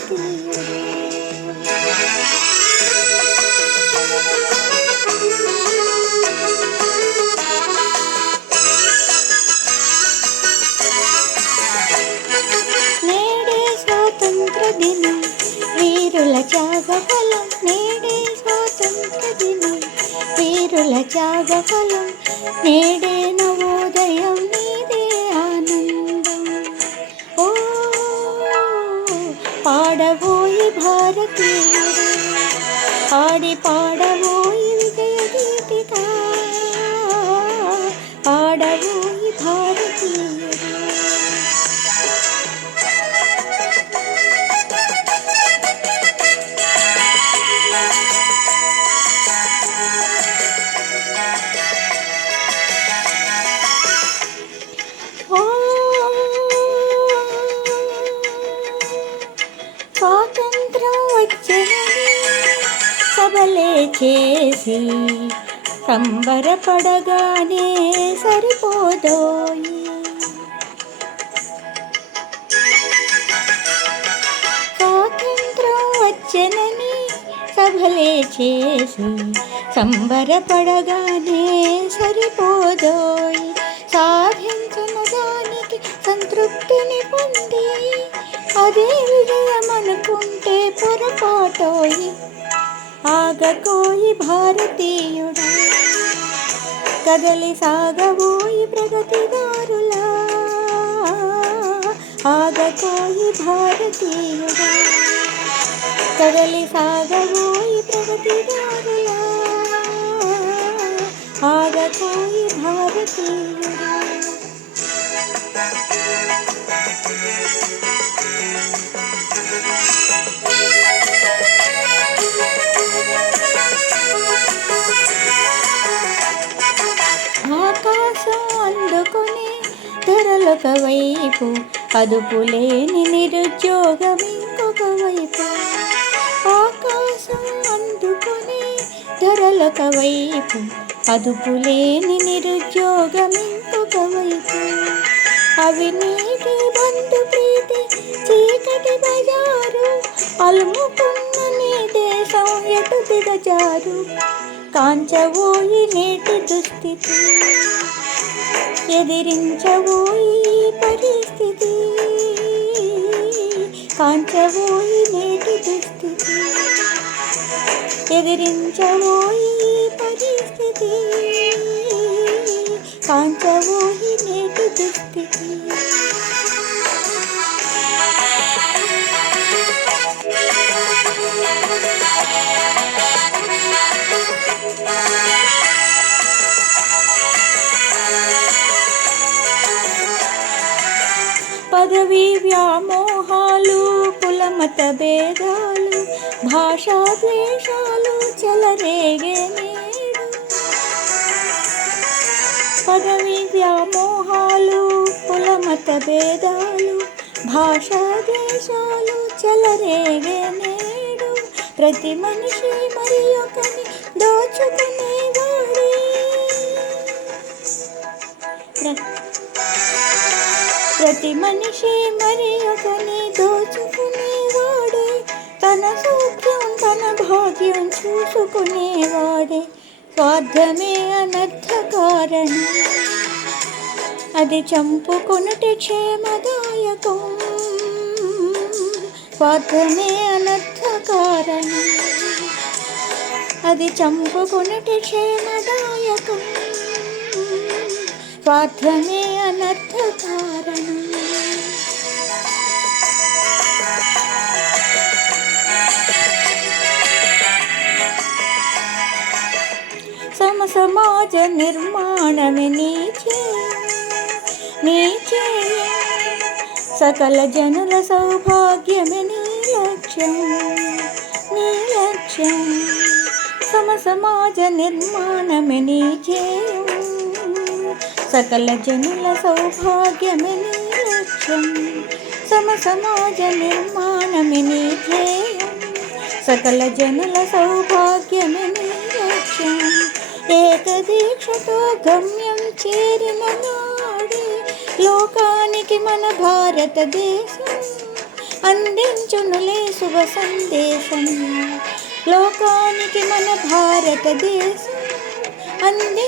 భారతీయుడు. నేడే స్వాతంత్ర దినం, వీరుల త్యాగఫలం. నేడే స్వాతంత్ర దినం, వీరుల త్యాగఫలం. నేడే నవోదయం, నీదే ఆనందం. ఓ పాడబోయి భారతీయుడు, ఆడి పాడబోయి విజయ గీతిక, పాడబోయి భారతీయుడు. స్వాతంత్రం వచ్చెనని సభలే చేసి సంబరపడగానే సరిపోదోయి. స్వాతంత్రం వచ్చెనని సభలే చేసి సంబరపడగానే సరిపోదోయి. సాధించిన దానికి సంతృప్తిని పొంది అదే విజయమనుకుంటే పొరపాటోయి. ఆగకోయి భారతీయుడా, కదలి సాగబోయి ప్రగతిదారులా. ఆగకోయి భారతీయుడా, కదలి సాగబోయి ప్రగతిదారులా. ఆగకోయి భారతీయుడా. ఆకాశం అందుకొని ధరలొక వైపు, అదుపులేని నిరుద్యోగం ఇంకొక వైపు. ఆకాశం అందుకొని ధరలొక వైపు, అదుపులేని నిరుద్యోగం ఇంకొక వైపు. అవినీతి బంధు ప్రీతి చీకటి బజారు, అలుముకున్న నీ దేశం ఎటు దిగజారు. కాంచబోయి నేటి దుస్థితి, ఎదిరించబోయి పరిస్థితి. కాంచబోయి నేటి దుస్థితి, ఎదిరించబోయి పరిస్థితి. కాంచబోయి నేటి దుస్థితి. పదవీ వ్యామోహాలు, కులమత భేదాలు, భాషా ద్వేషాలు చెలరేగే నేడు. పదవీ వ్యామోహాలు, కులమత భేదాలు, భాషా ద్వేషాలు చెలరేగే నేడు. ప్రతి మనిషి మరి ఒకని దోచుకునేవాడే. ప్రతి మనిషి మరి ఒకని దోచుకునేవాడే. తన సౌఖ్యం తన భాగ్యం చూసుకునేవాడే. స్వార్థమే అనర్థ కారణం, అది చంపుకొనుటే క్షేమదాయకం. స్వార్థమే అనర్థ కారణం, అది చంపుకొనుటే క్షేమదాయకం. స్వార్థమే అనర్థ కారణం. సమసమాజ నిర్మాణమే నీ చేయ, సకల జనుల సౌభాగ్యమే నీ లక్ష్యం. సమసమాజ నిర్మాణమే నీ చేయం, సకల జనుల సౌభాగ్యమే నీ లక్ష్యం. సమసమాజ నిర్మాణమే నీ ధ్యేయం, సకల జనుల సౌభాగ్యమే నీ లక్ష్యం. ఏకదీక్షతో గమ్యం చేరిన నాడే లోకానికి మన భారతదేశం అందించునులే శుభ సందేశం లోకానికి మన భారతదేశం అంది